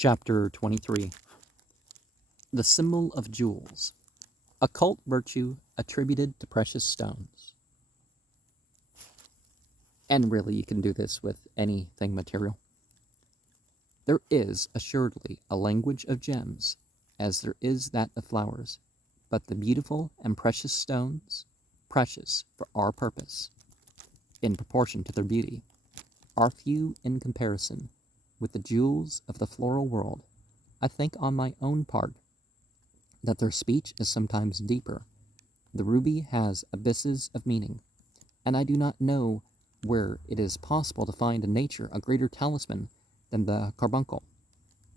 Chapter 23. The Symbol of Jewels. Occult Virtue Attributed to Precious Stones. And really, you can do this with anything material. There is assuredly a language of gems, as there is that of flowers, but the beautiful and precious stones, precious for our purpose, in proportion to their beauty, are few in comparison with the jewels of the floral world. I think on my own part that their speech is sometimes deeper. The ruby has abysses of meaning, and I do not know where it is possible to find in nature a greater talisman than the carbuncle.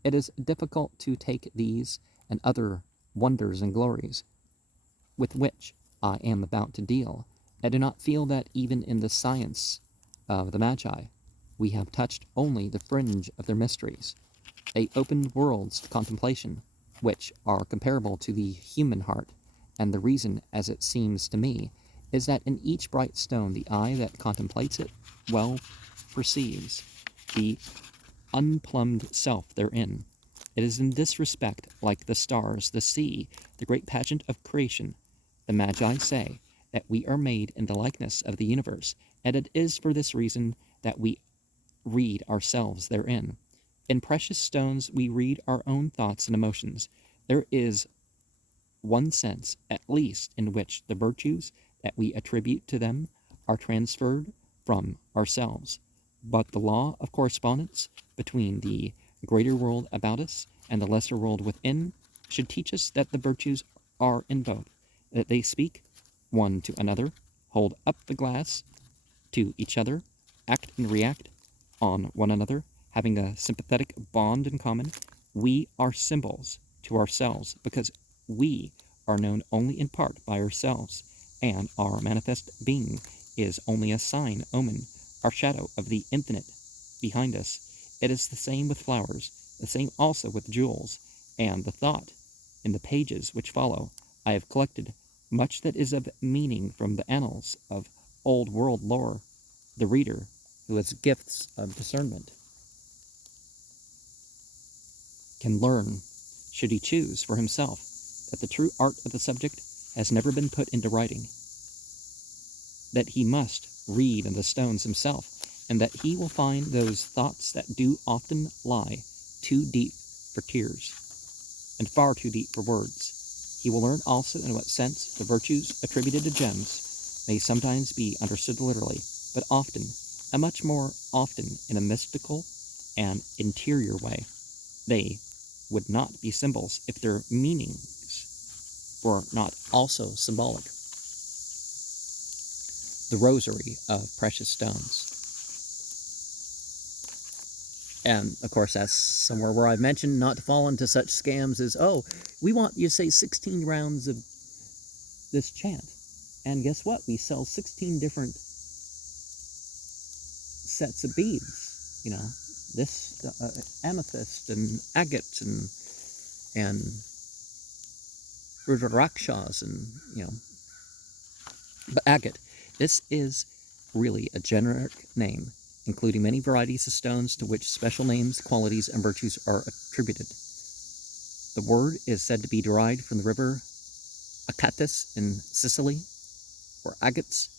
It is difficult to take these and other wonders and glories with which I am about to deal. I do not feel that even in the science of the Magi, we have touched only the fringe of their mysteries. They opened worlds of contemplation, which are comparable to the human heart, and the reason, as it seems to me, is that in each bright stone the eye that contemplates it well perceives the unplumbed self therein. It is in this respect like the stars, the sea, the great pageant of creation. The Magi say that we are made in the likeness of the universe, and it is for this reason that we read ourselves therein. In precious stones we read our own thoughts and emotions. There is one sense, at least, in which the virtues that we attribute to them are transferred from ourselves. But the law of correspondence between the greater world about us and the lesser world within should teach us that the virtues are in both, that they speak one to another, hold up the glass to each other, act and react on one another, having a sympathetic bond in common. We are symbols to ourselves because we are known only in part by ourselves, and our manifest being is only a sign, omen, our shadow of the infinite behind us. It is the same with flowers, the same also with jewels, and the thought. In the pages which follow, I have collected much that is of meaning from the annals of old world lore. The reader, who has gifts of discernment, can learn, should he choose for himself, that the true art of the subject has never been put into writing, that he must read in the stones himself, and that he will find those thoughts that do often lie too deep for tears, and far too deep for words. He will learn also in what sense the virtues attributed to gems may sometimes be understood literally, but often, and much more often, in a mystical and interior way. They would not be symbols if their meanings were not also symbolic. The rosary of precious stones. And, of course, that's somewhere where I've mentioned not to fall into such scams as, oh, we want you to say 16 rounds of this chant. And guess what? We sell 16 different sets of beads. You know, this amethyst and agate and rudrakshas and, you know. But agate, this is really a generic name, including many varieties of stones to which special names, qualities, and virtues are attributed. The word is said to be derived from the river Acatis in Sicily, where agates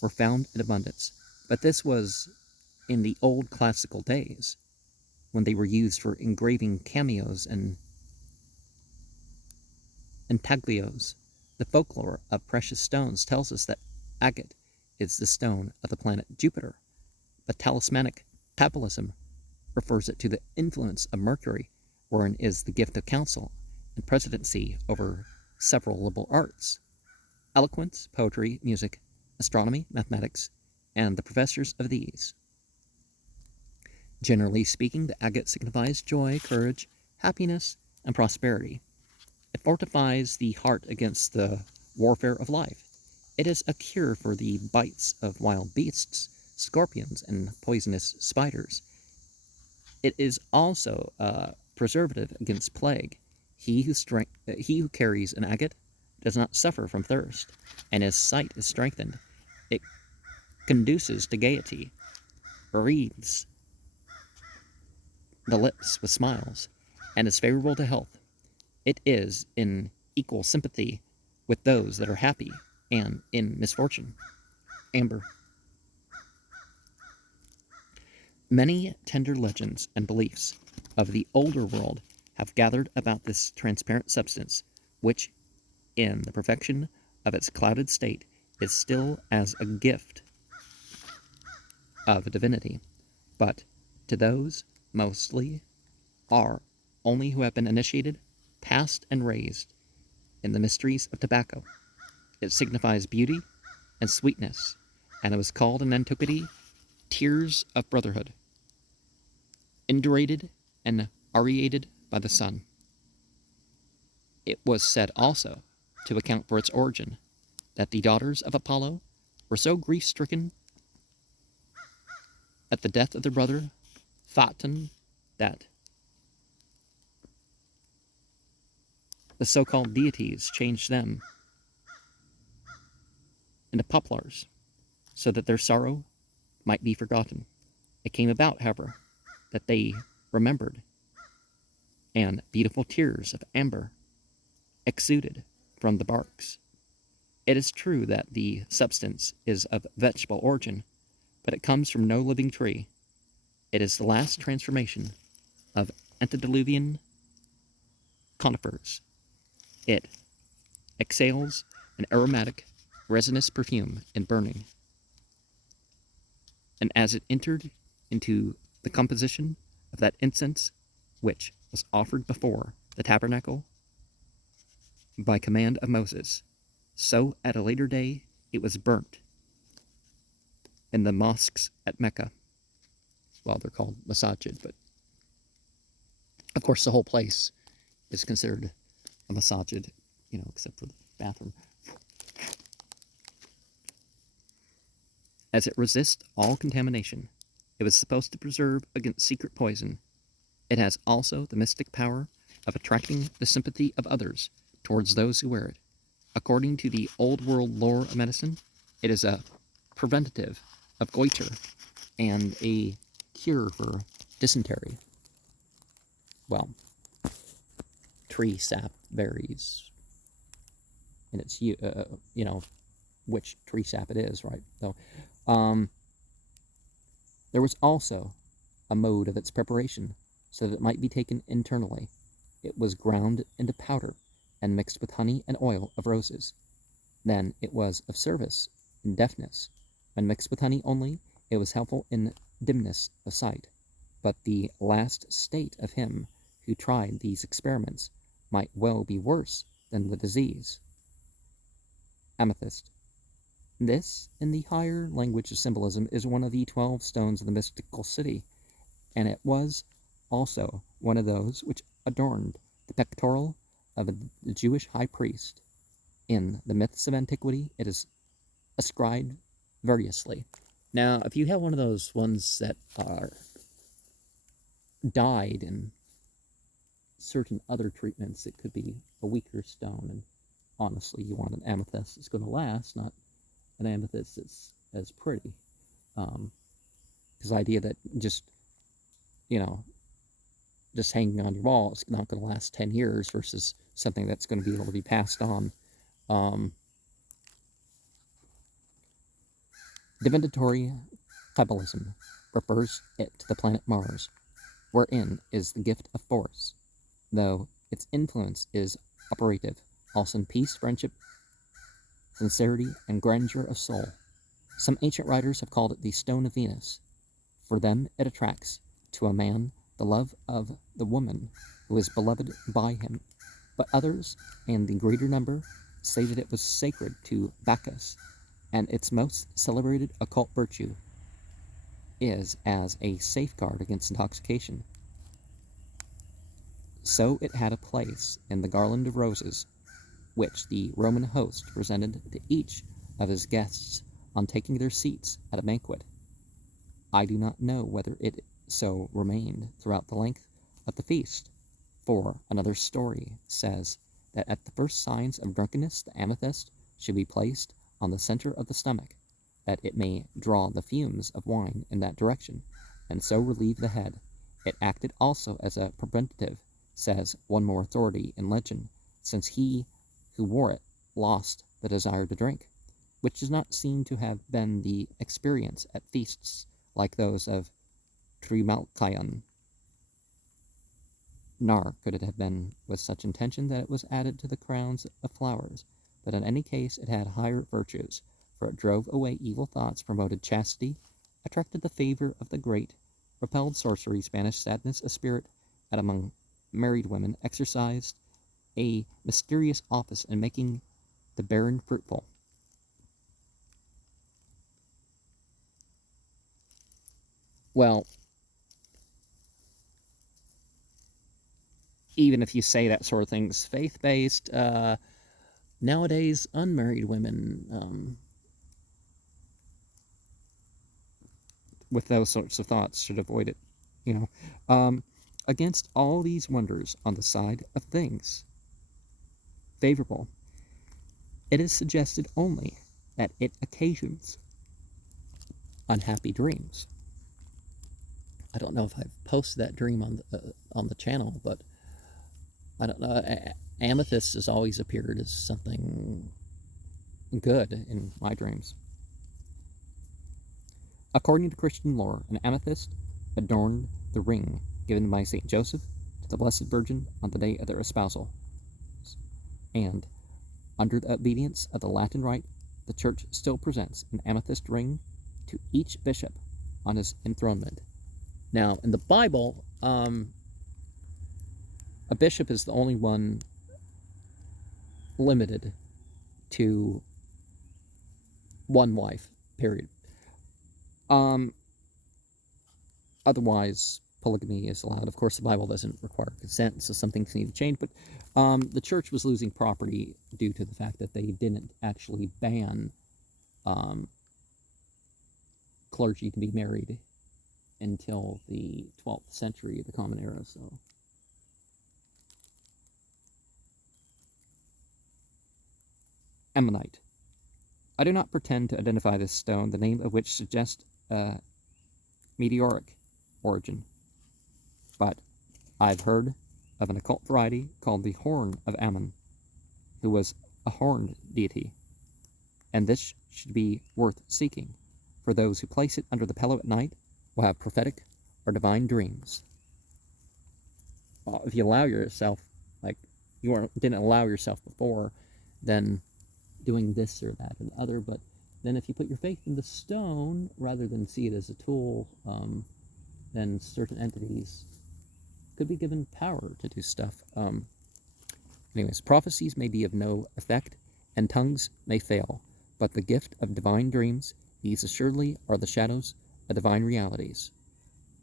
were found in abundance. But this was in the old classical days, when they were used for engraving cameos and intaglios. The folklore of precious stones tells us that agate is the stone of the planet Jupiter, but talismanic Symbolism refers it to the influence of Mercury, wherein is the gift of counsel and presidency over several liberal arts, eloquence, poetry, music, astronomy, mathematics, and the professors of these. Generally speaking, the agate signifies joy, courage, happiness, and prosperity. It fortifies the heart against the warfare of life. It is a cure for the bites of wild beasts, scorpions, and poisonous spiders. It is also a preservative against plague. He who carries an agate does not suffer from thirst, and his sight is strengthened. It conduces to gaiety, wreathes the lips with smiles, and is favorable to health. It is in equal sympathy with those that are happy and in misfortune. Amber. Many tender legends and beliefs of the older world have gathered about this transparent substance, which, in the perfection of its clouded state, is still as a gift of divinity, but to those mostly are only who have been initiated, passed, and raised in the mysteries of tobacco. It signifies beauty and sweetness, and it was called in antiquity tears of brotherhood, indurated and aureated by the sun. It was said also, to account for its origin, that the daughters of Apollo were so grief-stricken at the death of their brother Phaeton that the so-called deities changed them into poplars so that their sorrow might be forgotten. It came about, however, that they remembered, and beautiful tears of amber exuded from the barks. It is true that the substance is of vegetable origin, but it comes from no living tree. It is the last transformation of antediluvian conifers. It exhales an aromatic, resinous perfume in burning, and as it entered into the composition of that incense which was offered before the tabernacle by command of Moses, so at a later day it was burnt in the mosques at Mecca. Well, they're called masajid, but of course the whole place is considered a masajid, except for the bathroom. As it resists all contamination, it was supposed to preserve against secret poison. It has also the mystic power of attracting the sympathy of others towards those who wear it. According to the old world lore of medicine, it is a preventative of goiter and a cure for dysentery. Well, tree sap varies, and it's which tree sap it is, right? So, there was also a mode of its preparation, so that it might be taken internally. It was ground into powder and mixed with honey and oil of roses. Then it was of service in deafness. When mixed with honey only, it was helpful in dimness of sight. But the last state of him who tried these experiments might well be worse than the disease. Amethyst. This, in the higher language of symbolism, is one of the 12 stones of the mystical city, and it was also one of those which adorned the pectoral of the Jewish high priest. In the myths of antiquity, it is ascribed variously. Now, if you have one of those ones that are dyed in certain other treatments, it could be a weaker stone, and honestly, you want an amethyst that's going to last, not an amethyst that's as pretty. Because the idea that just hanging on your wall is not going to last 10 years versus something that's going to be able to be passed on. Divinatory Symbolism refers it to the planet Mars, wherein is the gift of force, though its influence is operative also in peace, friendship, sincerity, and grandeur of soul. Some ancient writers have called it the stone of Venus. For them it attracts to a man the love of the woman who is beloved by him, but others, and the greater number, say that it was sacred to Bacchus, and its most celebrated occult virtue is as a safeguard against intoxication. So it had a place in the garland of roses which the Roman host presented to each of his guests on taking their seats at a banquet. I do not know whether it so remained throughout the length of the feast, for another story says that at the first signs of drunkenness the amethyst should be placed on the center of the stomach, that it may draw the fumes of wine in that direction, and so relieve the head. It acted also as a preventative, says one more authority in legend, since he who wore it lost the desire to drink, which does not seem to have been the experience at feasts like those of Trimalchion. Nor could it have been with such intention that it was added to the crowns of flowers, but in any case it had higher virtues, for it drove away evil thoughts, promoted chastity, attracted the favor of the great, repelled sorcery, banished sadness of spirit, and among married women exercised a mysterious office in making the barren fruitful. Well, even if you say that sort of thing's faith-based, nowadays unmarried women with those sorts of thoughts should avoid it. Against all these wonders on the side of things favorable, it is suggested only that it occasions unhappy dreams. I don't know if I've posted that dream on the channel, but I don't know. Amethyst has always appeared as something good in my dreams. According to Christian lore, an amethyst adorned the ring given by St. Joseph to the Blessed Virgin on the day of their espousal. And, under the obedience of the Latin rite, the Church still presents an amethyst ring to each bishop on his enthronement. Now, in the Bible, a bishop is the only one limited to one wife, period. Otherwise, polygamy is allowed. Of course, the Bible doesn't require consent, so some things need to change. But the church was losing property due to the fact that they didn't actually ban clergy to be married until the 12th century, the Common Era. So, ammonite. I do not pretend to identify this stone, the name of which suggests a meteoric origin, but I've heard of an occult variety called the Horn of Ammon, who was a horned deity, and this should be worth seeking, for those who place it under the pillow at night will have prophetic or divine dreams. Well, if you allow yourself, like you didn't allow yourself before, then doing this or that and other, but then if you put your faith in the stone rather than see it as a tool, then certain entities could be given power to do stuff. Anyways, prophecies may be of no effect, and tongues may fail, but the gift of divine dreams, these assuredly are the shadows of divine realities.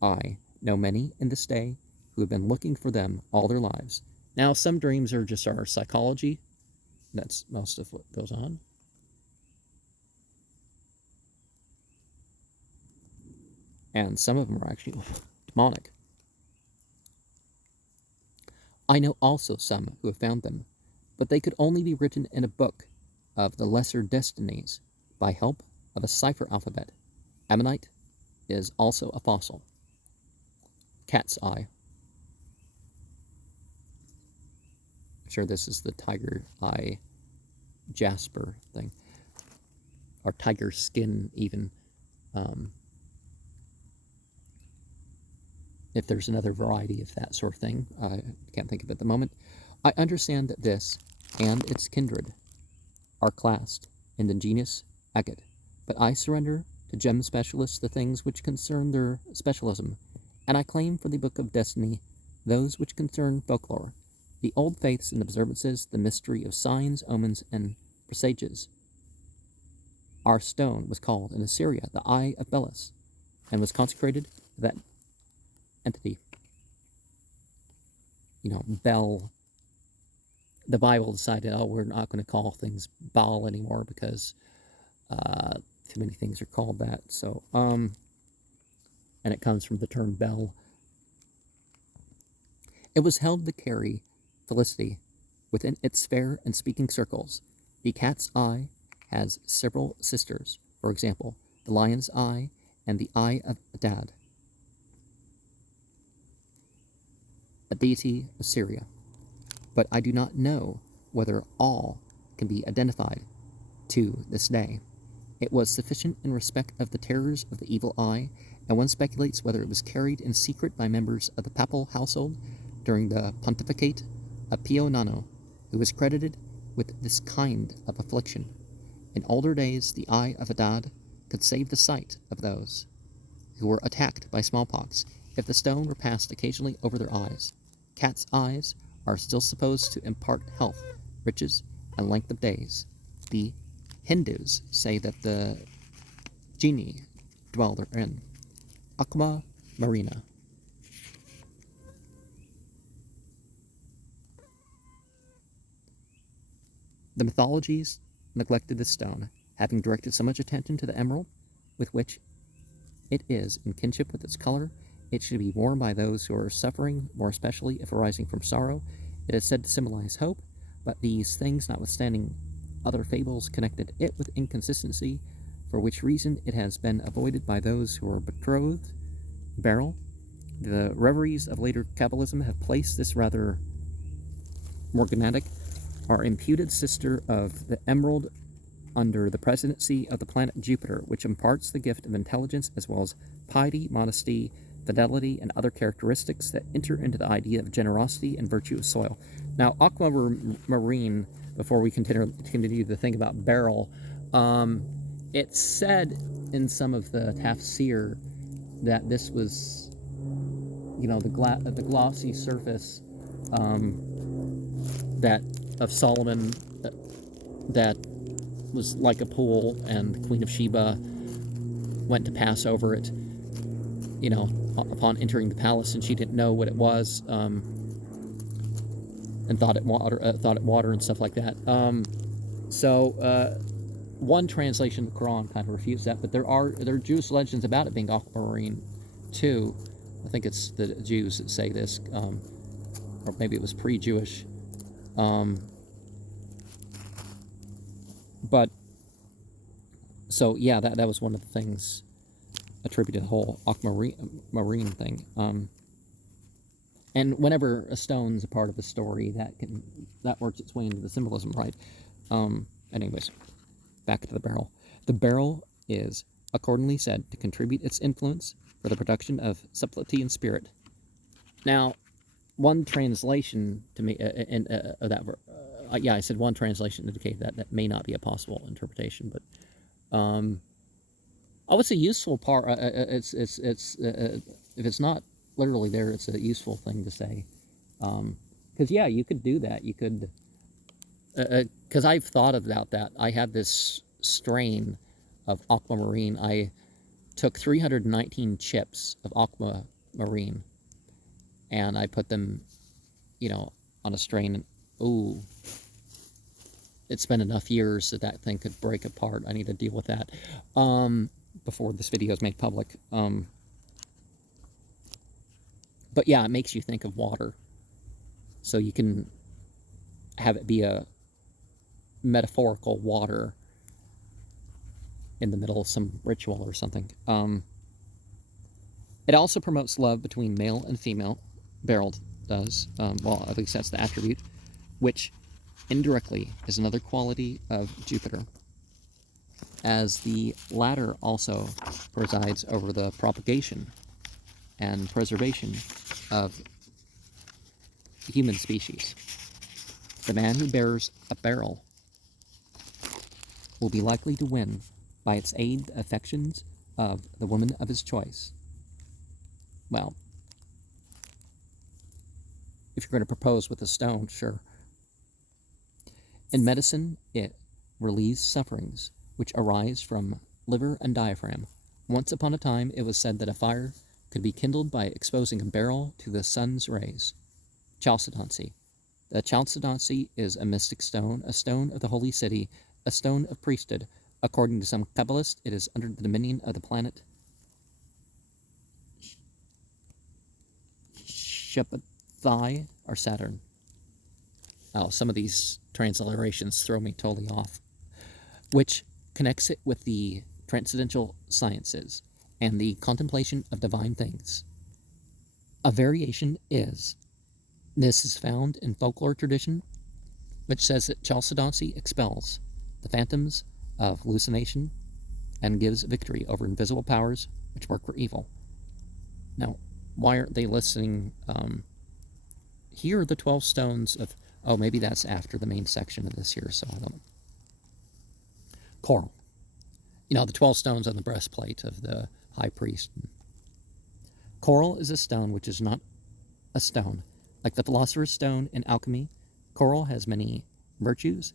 I know many in this day who have been looking for them all their lives. Now, some dreams are just our psychology. That's most of what goes on. And some of them are actually demonic. I know also some who have found them, but they could only be written in a book of the lesser destinies by help of a cipher alphabet. Ammonite is also a fossil. Cat's eye. I'm sure this is the tiger eye jasper thing, or tiger skin even. If there's another variety of that sort of thing, I can't think of it at the moment. I understand that this and its kindred are classed in the genus agate, but I surrender to gem specialists the things which concern their specialism, and I claim for the Book of Destiny those which concern folklore, the old faiths and observances, the mystery of signs, omens, and presages. Our stone was called in Assyria the Eye of Belus, and was consecrated to that entity. Bel. The Bible decided, we're not going to call things Baal anymore because too many things are called that. So, and it comes from the term Bel. It was held to carry felicity within its fair and speaking circles. The cat's eye has several sisters, for example, the lion's eye and the eye of Adad. a deity of Syria, but I do not know whether all can be identified to this day. It was sufficient in respect of the terrors of the evil eye, and one speculates whether it was carried in secret by members of the papal household during the pontificate of Pio IX, who was credited with this kind of affliction. In older days, the eye of Hadad could save the sight of those who were attacked by smallpox if the stone were passed occasionally over their eyes. Cats' eyes are still supposed to impart health, riches, and length of days. The Hindus say that the genii dwell therein. Aqua Marina. The mythologies neglected this stone, having directed so much attention to the emerald, with which it is in kinship with its color. It should be worn by those who are suffering, more especially if arising from sorrow. It is said to symbolize hope, but these things, notwithstanding other fables, connected it with inconsistency, for which reason it has been avoided by those who are betrothed. Beryl. The reveries of later Kabbalism have placed this rather morganatic, or imputed sister of the emerald, under the presidency of the planet Jupiter, which imparts the gift of intelligence as well as piety, modesty, fidelity, and other characteristics that enter into the idea of generosity and virtuous soil. Now, aquamarine, before we continue to think about beryl, it's said in some of the tafsir that this was, the glossy surface that of Solomon that was like a pool, and the Queen of Sheba went to pass over it, upon entering the palace, and she didn't know what it was, and thought it water and stuff like that. One translation of the Quran kind of refutes that, but there are Jewish legends about it being aquamarine too. I think it's the Jews that say this, or maybe it was pre-Jewish. That was one of the things attributed to the whole aquamarine thing. And whenever a stone's a part of a story, that works its way into the symbolism, right? Anyways, back to the beryl. The beryl is accordingly said to contribute its influence for the production of subtlety and spirit. Now, one translation to me of that. I said one translation indicated that may not be a possible interpretation, but it's a useful part. If it's not literally there, it's a useful thing to say. Because you could do that. You could, because I've thought about that. I had this strain of aquamarine. I took 319 chips of aquamarine, and I put them, on a strain. And, ooh, it's been enough years that thing could break apart. I need to deal with that before this video is made public. But yeah, it makes you think of water. So you can have it be a metaphorical water in the middle of some ritual or something. It also promotes love between male and female. Beryl does. At least that's the attribute, which indirectly is another quality of Jupiter, as the latter also presides over the propagation and preservation of human species. The man who bears a beryl will be likely to win by its aid the affections of the woman of his choice. Well, if you're going to propose with a stone, sure. In medicine, it relieves sufferings which arise from liver and diaphragm. Once upon a time, it was said that a fire could be kindled by exposing a beryl to the sun's rays. Chalcedony. The chalcedony is a mystic stone, a stone of the holy city, a stone of priesthood. According to some Kabbalists, it is under the dominion of the planet Shephathai, or Saturn. Oh, some of these transliterations throw me totally off. Which connects it with the transcendental sciences and the contemplation of divine things. A variation is This is found in folklore tradition, which says that Chalcedoncy expels the phantoms of hallucination and gives victory over invisible powers which work for evil. Now, why aren't they listing, here are the 12 stones of, oh, maybe that's after the main section of this here, so I don't know. Coral. The 12 stones on the breastplate of the high priest. Coral is a stone which is not a stone. Like the philosopher's stone in alchemy, coral has many virtues,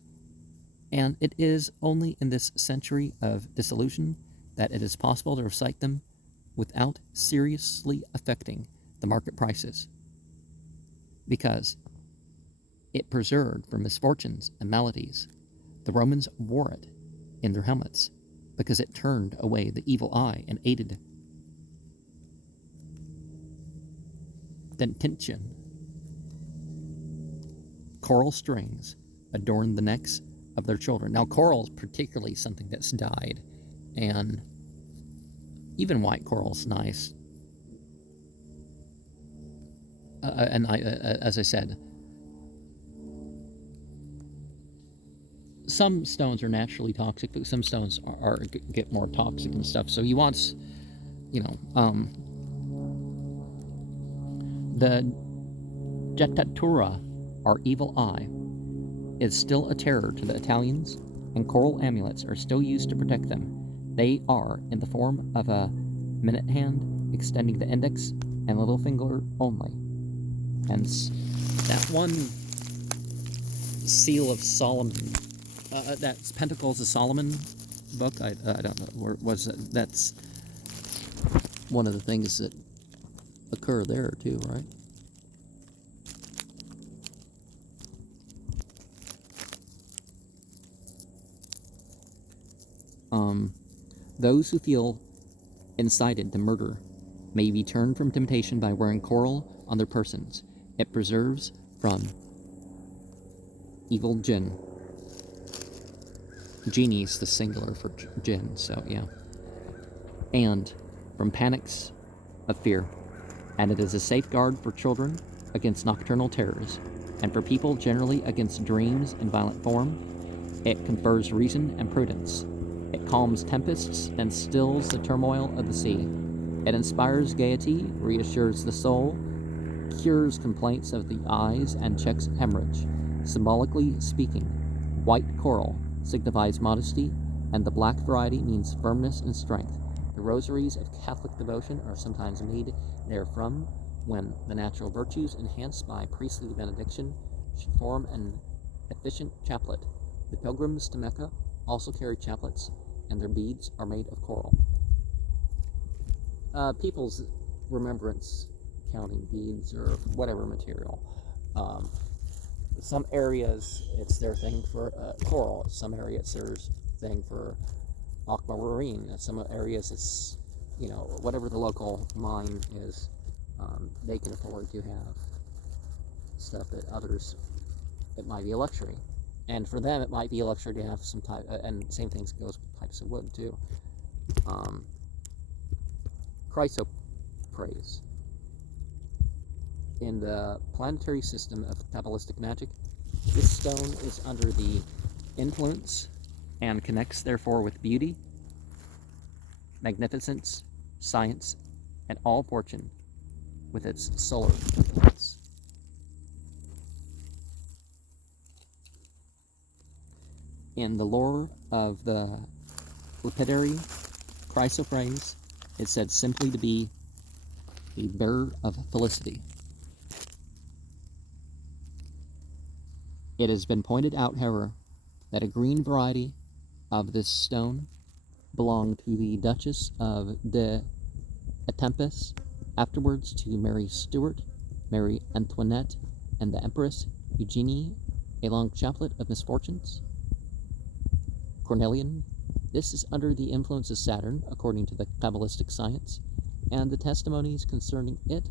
and it is only in this century of dissolution that it is possible to recite them without seriously affecting the market prices, because it preserved from misfortunes and maladies. The Romans wore it in their helmets because it turned away the evil eye and aided dentition. Coral strings adorn the necks of their children. Now, coral is particularly something that's dyed, and even white coral's nice. As I said, some stones are naturally toxic, but some stones get more toxic and stuff. So he wants, the Jettatura, or evil eye, is still a terror to the Italians, and coral amulets are still used to protect them. They are in the form of a minute hand extending the index and little finger only. Hence, that one seal of Solomon, that's Pentacles of Solomon book, I don't know, where was it? That's one of the things that occur there too, right? Those who feel incited to murder may be turned from temptation by wearing coral on their persons. It preserves from evil jinn. Genie's the singular for jinn, so yeah. And from panics of fear. And it is a safeguard for children against nocturnal terrors, and for people generally against dreams in violent form. It confers reason and prudence. It calms tempests and stills the turmoil of the sea. It inspires gaiety, reassures the soul, cures complaints of the eyes, and checks hemorrhage. Symbolically speaking, white coral signifies modesty, and the black variety means firmness and strength. The rosaries of Catholic devotion are sometimes made therefrom, when the natural virtues, enhanced by priestly benediction, should form an efficient chaplet. The pilgrims to Mecca also carry chaplets, and their beads are made of coral. People's remembrance counting beads or whatever material. Some areas it's their thing for coral. Some areas it's their thing for aquamarine. Some areas it's, whatever the local mine is, they can afford to have stuff that others, it might be a luxury. And for them, it might be a luxury to have some type, and same things goes with types of wood too. Chrysoprase. In the planetary system of Kabbalistic magic, this stone is under the influence and connects therefore with beauty, magnificence, science, and all fortune with its solar influence. In the lore of the lapidary chrysoprase, it's said simply to be the bearer of felicity. It has been pointed out, however, that a green variety of this stone belonged to the Duchess of de Étampes, afterwards to Mary Stuart, Mary Antoinette, and the Empress Eugenie, a long chaplet of misfortunes. Cornelian. This is under the influence of Saturn, according to the Kabbalistic science, and the testimonies concerning it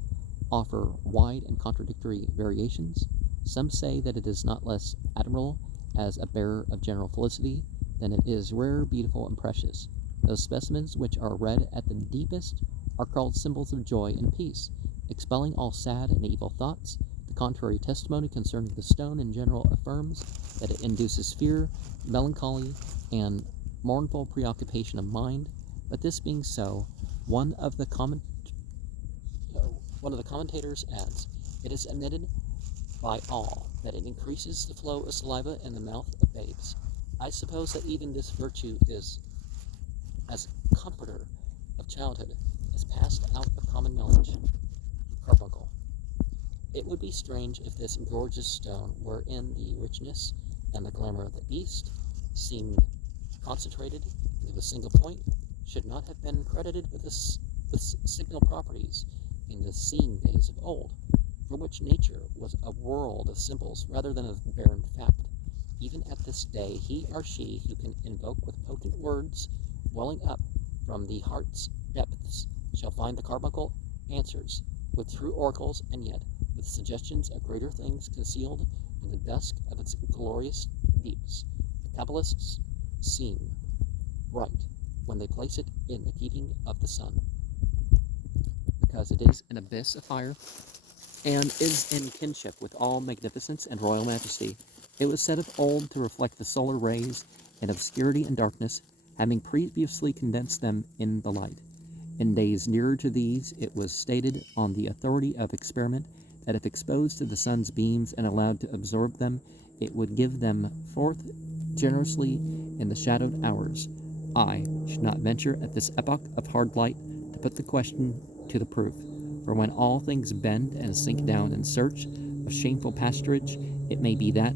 offer wide and contradictory variations. Some say that it is not less admirable as a bearer of general felicity than it is rare, beautiful, and precious. Those specimens which are read at the deepest are called symbols of joy and peace, expelling all sad and evil thoughts. The contrary testimony concerning the stone in general affirms that it induces fear, melancholy, and mournful preoccupation of mind. But this being so, one of the commentators adds, "It is admitted by all that it increases the flow of saliva in the mouth of babes. I suppose that even this virtue is, as a comforter of childhood, has passed out of common knowledge." Carbuncle. It would be strange if this gorgeous stone, wherein the richness and the glamour of the East seemed concentrated into a single point, should not have been credited with signal properties in the seeing days of old, for which nature was a world of symbols rather than of barren fact. Even at this day, he or she who can invoke with potent words welling up from the heart's depths shall find the carbuncle answers with true oracles, and yet with suggestions of greater things concealed in the dusk of its glorious deeps. The Kabbalists seem right when they place it in the keeping of the sun, because it is an abyss of fire and is in kinship with all magnificence and royal majesty. It was said of old to reflect the solar rays in obscurity and darkness, having previously condensed them in the light. In days nearer to these, it was stated on the authority of experiment that if exposed to the sun's beams and allowed to absorb them, it would give them forth generously in the shadowed hours. I should not venture at this epoch of hard light to put the question to the proof, for when all things bend and sink down in search of shameful pasturage, it may be that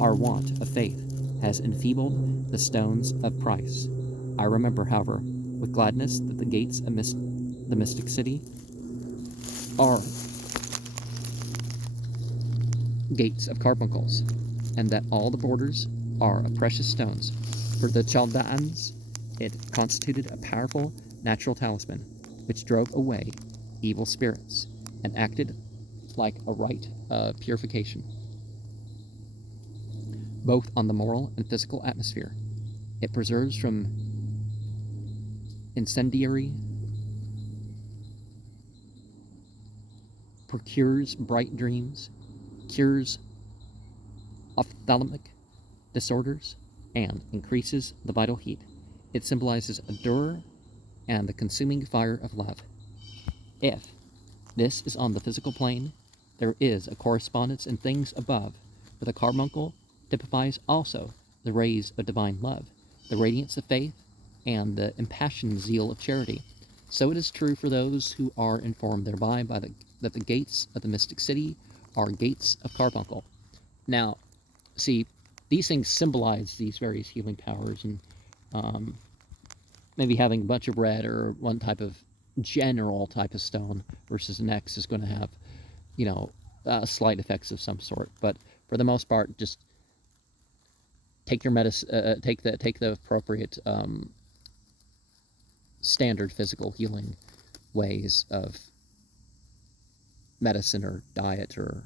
our want of faith has enfeebled the stones of price. I remember, however, with gladness that the gates of the mystic city are gates of carbuncles, and that all the borders are of precious stones. For the Chaldeans, it constituted a powerful natural talisman, which drove away evil spirits and acted like a rite of purification, both on the moral and physical atmosphere. It preserves from incendiary, procures bright dreams, cures ophthalmic disorders, and increases the vital heat. It symbolizes ardor and the consuming fire of love. If this is on the physical plane, there is a correspondence in things above, for the carbuncle typifies also the rays of divine love, the radiance of faith, and the impassioned zeal of charity. So it is true for those who are informed thereby that the gates of the mystic city are gates of carbuncle. Now, see, these things symbolize these various healing powers, and maybe having a bunch of red or one type of general type of stone versus the next is going to have, slight effects of some sort. But for the most part, just take your medicine, take the appropriate standard physical healing ways of medicine or diet or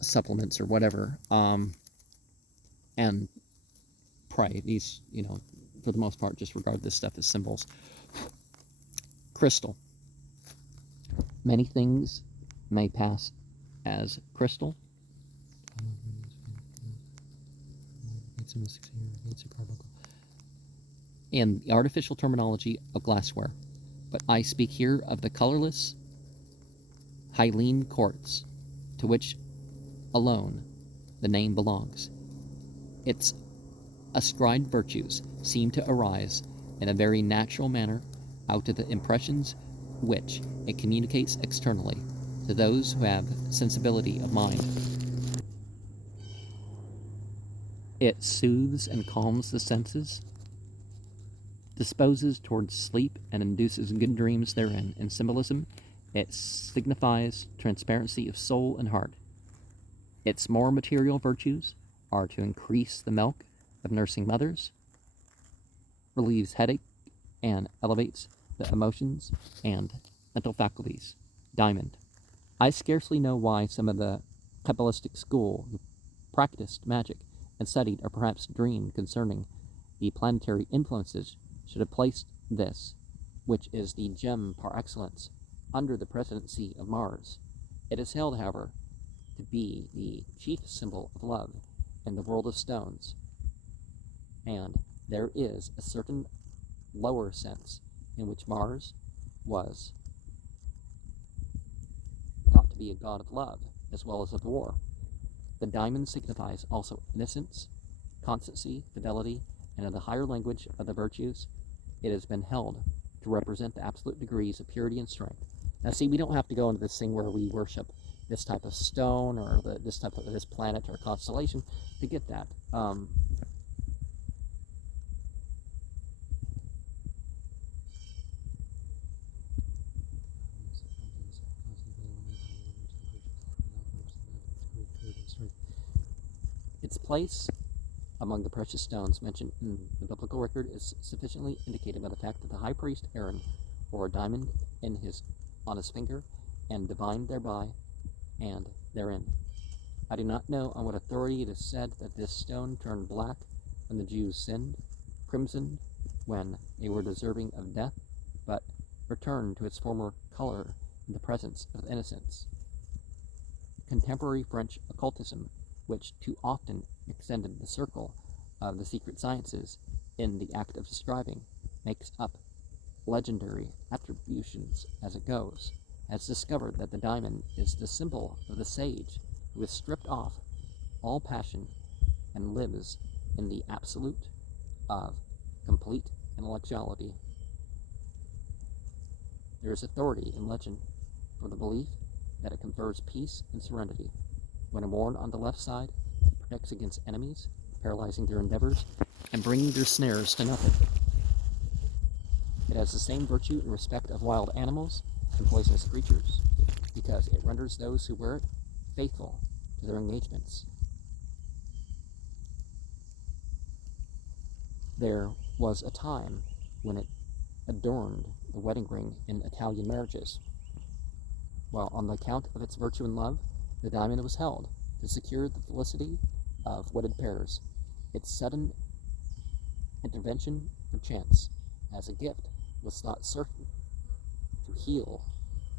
supplements or whatever, and pray. These, for the most part, just regard this stuff as symbols. Crystal. Many things may pass as crystal. In the artificial terminology of glassware, but I speak here of the colorless hyaline quartz, to which alone the name belongs. Its ascribed virtues seem to arise in a very natural manner out of the impressions which it communicates externally to those who have sensibility of mind. It soothes and calms the senses, disposes towards sleep, and induces good dreams therein. In symbolism, it signifies transparency of soul and heart. Its more material virtues are to increase the milk of nursing mothers, relieves headache, and elevates the emotions and mental faculties. Diamond. I scarcely know why some of the Kabbalistic school who practiced magic and studied or perhaps dreamed concerning the planetary influences should have placed this, which is the gem par excellence, under the presidency of Mars. It is held, however, to be the chief symbol of love in the world of stones, and there is a certain lower sense in which Mars was thought to be a god of love as well as of war. The diamond signifies also innocence, constancy, fidelity, and in the higher language of the virtues, it has been held to represent the absolute degrees of purity and strength. Now see, we don't have to go into this thing where we worship this type of stone or this planet or constellation to get that. Its place among the precious stones mentioned in the biblical record is sufficiently indicated by the fact that the high priest Aaron wore a diamond on his finger and divined thereby and therein. I do not know on what authority it is said that this stone turned black when the Jews sinned, crimson when they were deserving of death, but returned to its former color in the presence of innocence. Contemporary French occultism, which too often extended the circle of the secret sciences in the act of describing, makes up legendary attributions as it goes, has discovered that the diamond is the symbol of the sage who has stripped off all passion and lives in the absolute of complete intellectuality. There is authority in legend for the belief that it confers peace and serenity. When worn on the left side, it protects against enemies, paralyzing their endeavors and bringing their snares to nothing. It has the same virtue in respect of wild animals and poisonous creatures, because it renders those who wear it faithful to their engagements. There was a time when it adorned the wedding ring in Italian marriages, while on the account of its virtue and love, the diamond was held to secure the felicity of wedded pairs. Its sudden intervention from chance as a gift was thought certain to heal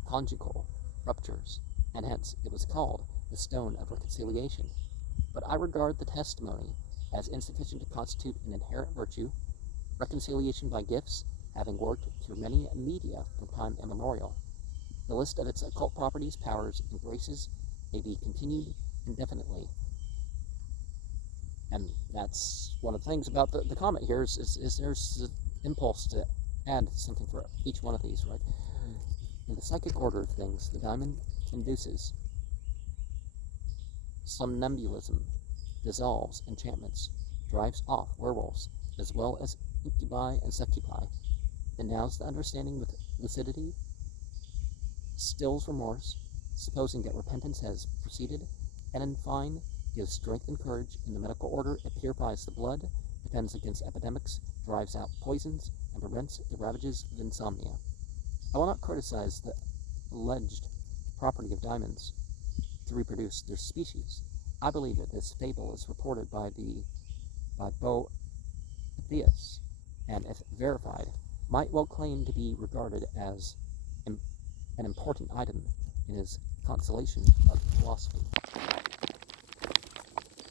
conjugal ruptures, and hence it was called the stone of reconciliation. But I regard the testimony as insufficient to constitute an inherent virtue, reconciliation by gifts having worked through many media from time immemorial. The list of its occult properties, powers, and graces may be continued indefinitely. And that's one of the things about the comment here is there's an impulse to add something for each one of these, right? In the psychic order of things, the diamond induces somnambulism, dissolves enchantments, drives off werewolves, as well as incubi and succubi, endows the understanding with lucidity, stills remorse, supposing that repentance has proceeded, and in fine, gives strength and courage in the medical order. It purifies the blood, defends against epidemics, drives out poisons, and prevents the ravages of insomnia. I will not criticize the alleged property of diamonds to reproduce their species. I believe that this fable is reported by Boethius, and if verified, might well claim to be regarded as an important item in his consolation of philosophy.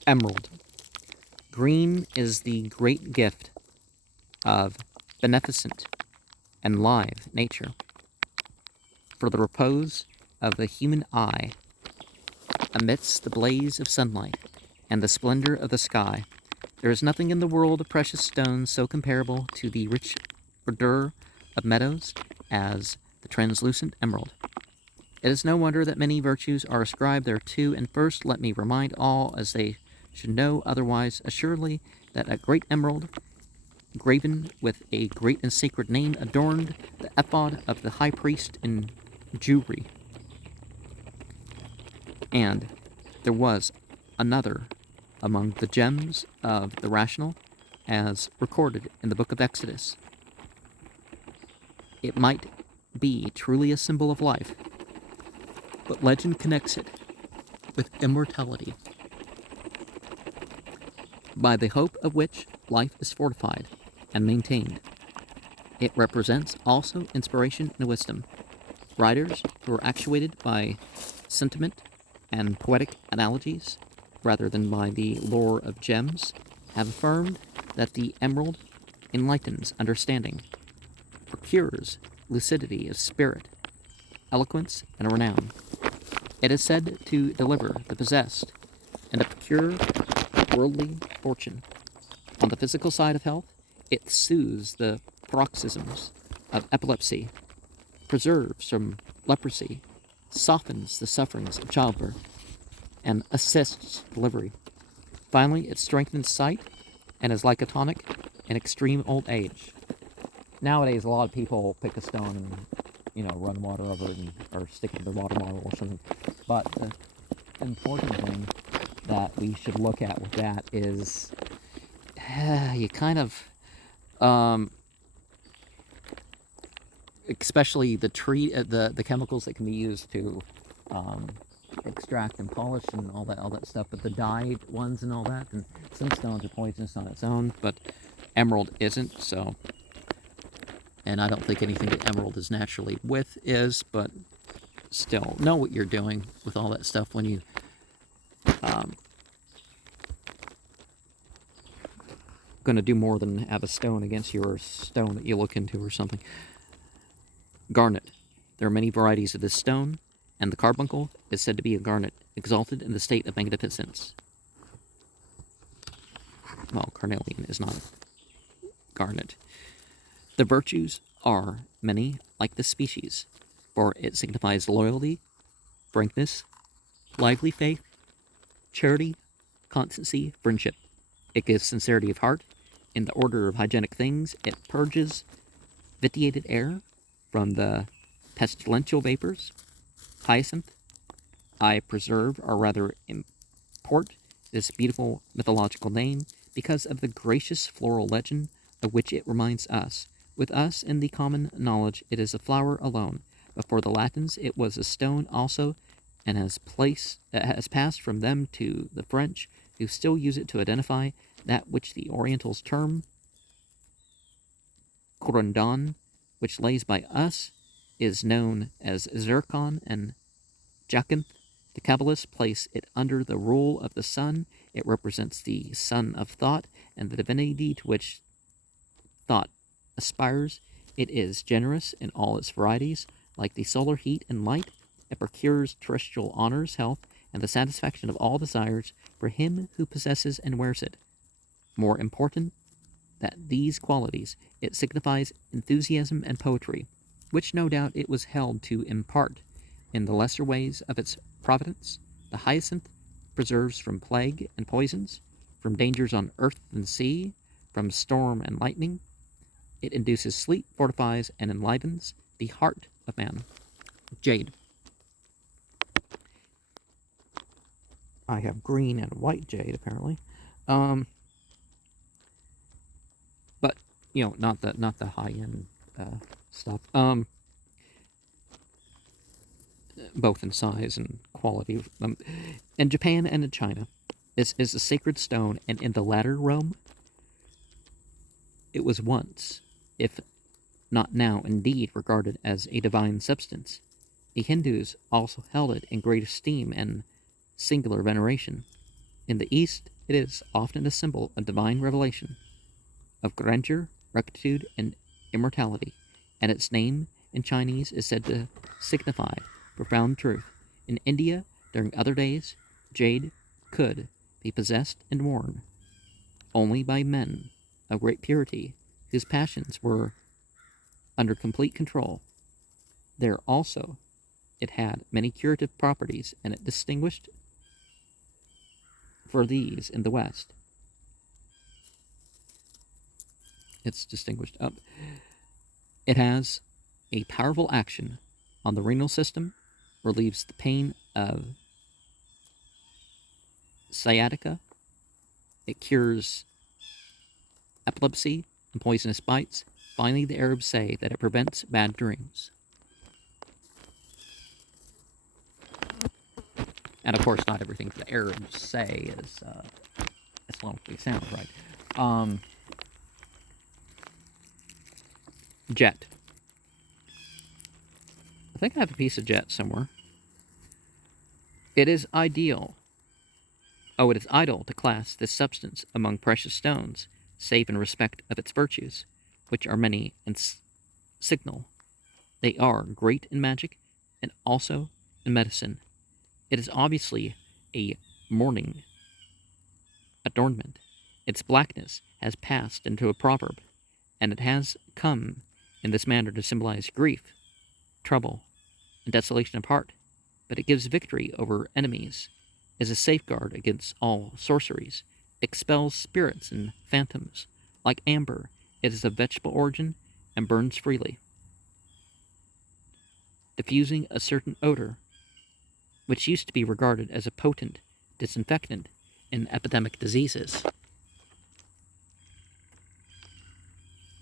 Emerald. Green is the great gift of beneficent and live nature. For the repose of the human eye, amidst the blaze of sunlight and the splendor of the sky, there is nothing in the world of precious stones so comparable to the rich verdure of meadows as the translucent emerald. It is no wonder that many virtues are ascribed thereto, and first let me remind all, as they should know otherwise assuredly, that a great emerald, graven with a great and sacred name, adorned the ephod of the high priest in Jewry. And there was another among the gems of the rational, as recorded in the book of Exodus. It might be truly a symbol of life, but legend connects it with immortality, by the hope of which life is fortified and maintained. It represents also inspiration and wisdom. Writers who are actuated by sentiment and poetic analogies, rather than by the lore of gems, have affirmed that the emerald enlightens understanding, procures lucidity of spirit, eloquence, and renown. It is said to deliver the possessed and to procure worldly fortune. On the physical side of health, it soothes the paroxysms of epilepsy, preserves from leprosy, softens the sufferings of childbirth, and assists delivery. Finally, it strengthens sight and is like a tonic in extreme old age. Nowadays, a lot of people pick a stone and, run water over it or stick it in their water bottle or something. But the important thing that we should look at with that is you kind of, especially the chemicals that can be used to extract and polish and all that stuff, but the dyed ones and all that, and some stones are poisonous on its own, but emerald isn't, so. And I don't think anything that emerald is naturally with is, but still, know what you're doing with all that stuff when you going to do more than have a stone against you or a stone that you look into or something. Garnet. There are many varieties of this stone, and the carbuncle is said to be a garnet, exalted in the state of magnificence. Well, carnelian is not garnet. The virtues are many like the species, for it signifies loyalty, frankness, lively faith, charity, constancy, friendship. It gives sincerity of heart. In the order of hygienic things, it purges vitiated air from the pestilential vapors. Hyacinth, I preserve, or rather import this beautiful mythological name because of the gracious floral legend of which it reminds us. With us, in the common knowledge, it is a flower alone, but for the Latins it was a stone also, and has passed from them to the French, who still use it to identify that which the Orientals term corundon, which lays by us, is known as zircon and jacinth. The Kabbalists place it under the rule of the sun. It represents the sun of thought and the divinity to which thought aspires. It is generous in all its varieties, like the solar heat and light. It procures terrestrial honors, health, and the satisfaction of all desires for him who possesses and wears it. More important than these qualities, it signifies enthusiasm and poetry, which no doubt it was held to impart in the lesser ways of its providence. The hyacinth preserves from plague and poisons, from dangers on earth and sea, from storm and lightning. It induces sleep, fortifies, and enlivens the heart of man. Jade. I have green and white jade, apparently. But, not the high-end stuff. Both in size and quality. In Japan and in China, this is a sacred stone, and in the latter realm, it was once, if not now indeed, regarded as a divine substance. The Hindus also held it in great esteem and singular veneration. In the East, it is often a symbol of divine revelation, of grandeur, rectitude, and immortality, and its name in Chinese is said to signify profound truth. In India, during other days, jade could be possessed and worn only by men of great purity, whose passions were under complete control. There also it had many curative properties, and it distinguished for these in the West. It's distinguished up. It has a powerful action on the renal system, relieves the pain of sciatica. It cures epilepsy and poisonous bites. Finally, the Arabs say that it prevents bad dreams. And of course, not everything the Arabs say is Islamically sound, right? Jet. I think I have a piece of jet somewhere. It is ideal. Oh, it is idle to class this substance among precious stones, save in respect of its virtues, which are many and signal. They are great in magic and also in medicine. It is obviously a mourning adornment. Its blackness has passed into a proverb, and it has come in this manner to symbolize grief, trouble, and desolation of heart. But it gives victory over enemies, is a safeguard against all sorceries, expels spirits and phantoms. Like amber, it is of vegetable origin and burns freely, diffusing a certain odor, which used to be regarded as a potent disinfectant in epidemic diseases.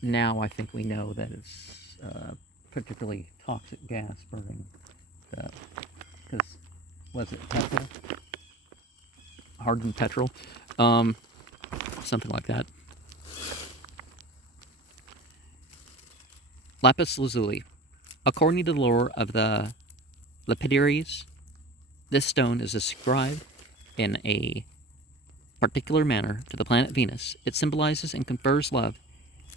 Now I think we know that it's particularly toxic gas burning, because was it petrol? Hardened petrol, something like that. Lapis lazuli. According to the lore of the lapidaries, this stone is ascribed in a particular manner to the planet Venus. It symbolizes and confers love.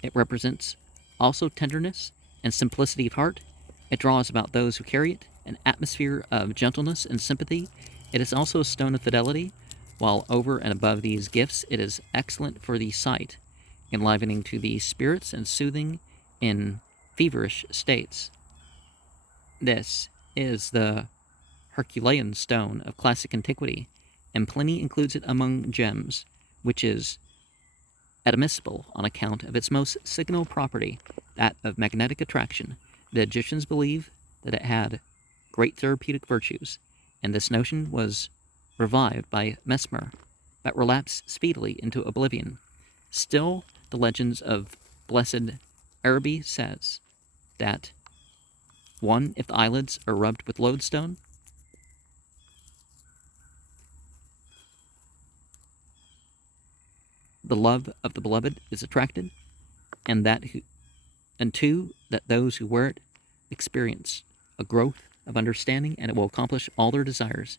It represents also tenderness and simplicity of heart. It draws about those who carry it an atmosphere of gentleness and sympathy. It is also a stone of fidelity. While over and above these gifts, it is excellent for the sight, enlivening to the spirits and soothing in feverish states. This is the Herculean stone of classic antiquity, and Pliny includes it among gems, which is admissible on account of its most signal property, that of magnetic attraction. The Egyptians believed that it had great therapeutic virtues, and this notion was revived by Mesmer, but relapsed speedily into oblivion. Still, the legends of Blessed Araby says that 1. If the eyelids are rubbed with lodestone, the love of the beloved is attracted, and 2. That those who wear it experience a growth of understanding, and it will accomplish all their desires.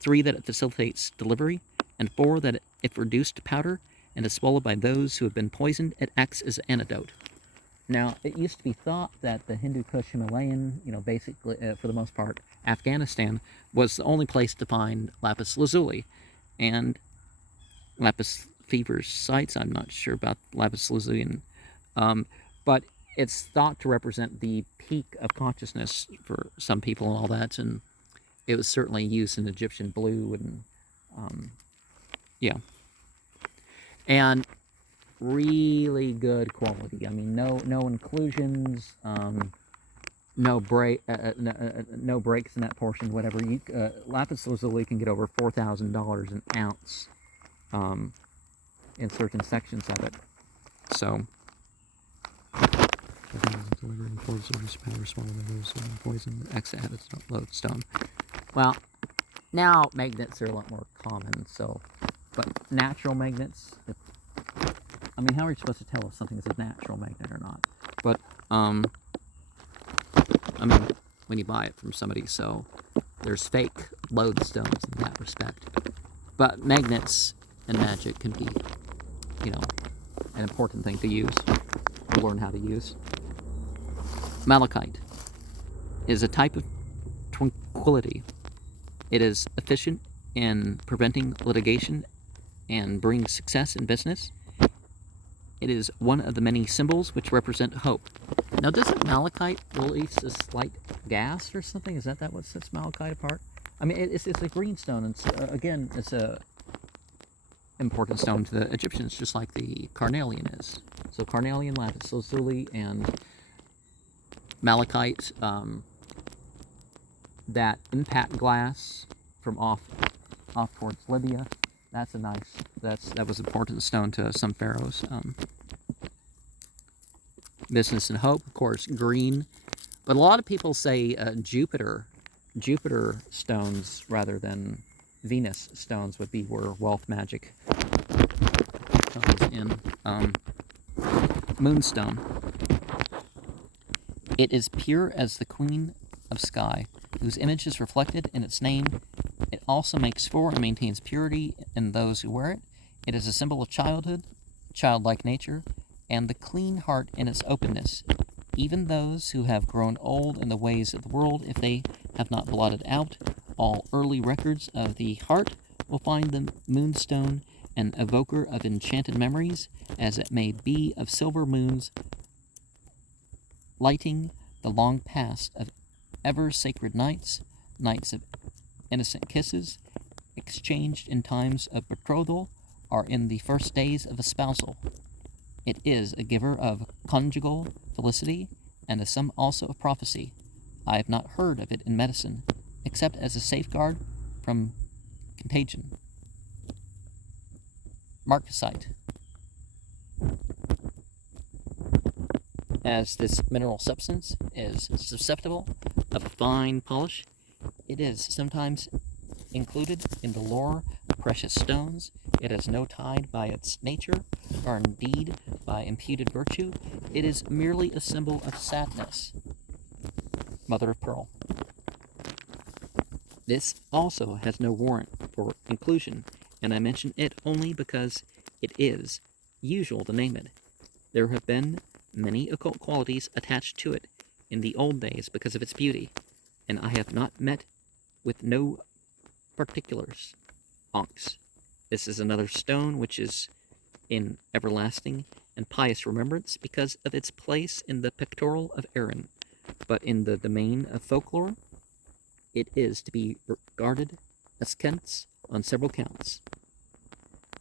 3. That it facilitates delivery, and 4. That if reduced to powder and is swallowed by those who have been poisoned, it acts as an antidote. Now, it used to be thought that the Hindu Kush Himalayan, basically, for the most part, Afghanistan, was the only place to find lapis lazuli. And lapis fever sites, I'm not sure about lapis lazuli, but it's thought to represent the peak of consciousness for some people and all that, and it was certainly used in Egyptian blue, and and really good quality. I mean, no inclusions, no breaks in that portion. Whatever. Lapis lazuli can get over $4,000 an ounce in certain sections of it. So. Delivering power swallowed by those poison X added lodestone. Well, now magnets are a lot more common. So, but natural magnets. How are you supposed to tell if something is a natural magnet or not? But when you buy it from somebody, so there's fake lodestones in that respect. But magnets and magic can be, an important thing to use, to learn how to use. Malachite is a type of tranquility. It is efficient in preventing litigation and brings success in business. It is one of the many symbols which represent hope. Now, doesn't malachite release a slight gas or something? Is that what sets malachite apart? It's a green stone, and it's a important stone to the Egyptians, just like the carnelian is. So carnelian, lapis lazuli, and malachite, that impact glass from off towards Libya. That's that was an important stone to some pharaohs. Business and hope, of course, green. But a lot of people say Jupiter stones rather than Venus stones would be where wealth magic comes in. Moonstone. It is pure as the queen of sky, whose image is reflected in its name. It also makes for and maintains purity in those who wear it. It is a symbol of childhood, childlike nature, and the clean heart in its openness. Even those who have grown old in the ways of the world, if they have not blotted out all early records of the heart, will find the moonstone an evoker of enchanted memories, as it may be of silver moons lighting the long past of ever sacred nights, nights of innocent kisses, exchanged in times of betrothal, or in the first days of espousal. It is a giver of conjugal felicity, and a sum also of prophecy. I have not heard of it in medicine, except as a safeguard from contagion. Marcasite. As this mineral substance is susceptible of a fine polish, it is sometimes included in the lore of precious stones. It has no tide by its nature, or indeed by imputed virtue. It is merely a symbol of sadness. Mother of pearl. This also has no warrant for inclusion, and I mention it only because it is usual to name it. There have been many occult qualities attached to it in the old days because of its beauty, and I have not met with no particulars. Onyx. This is another stone which is in everlasting and pious remembrance because of its place in the pectoral of Aaron, but in the domain of folklore, it is to be regarded askance on several counts.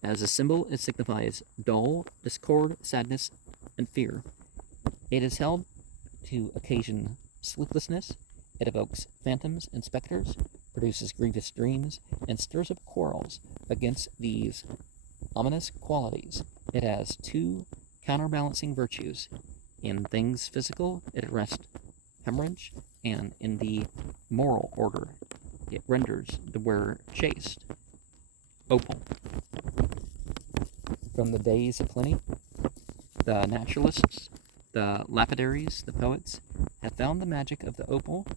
As a symbol, it signifies dull, discord, sadness, and fear. It is held to occasion sleeplessness. It evokes phantoms and specters, produces grievous dreams, and stirs up quarrels. Against these ominous qualities, it has two counterbalancing virtues. In things physical, it arrests hemorrhage, and in the moral order, it renders the wearer chaste. Opal. From the days of Pliny, the naturalists, the lapidaries, the poets, have found the magic of the opal,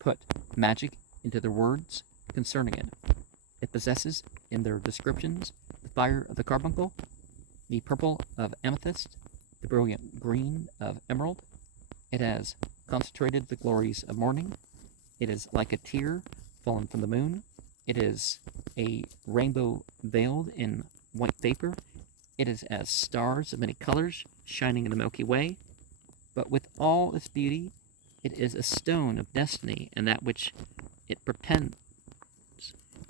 put magic into their words concerning it. It possesses in their descriptions the fire of the carbuncle, the purple of amethyst, the brilliant green of emerald. It has concentrated the glories of morning. It is like a tear fallen from the moon. It is a rainbow veiled in white vapor. It is as stars of many colors shining in the Milky Way. But with all its beauty, it is a stone of destiny, and that which it portends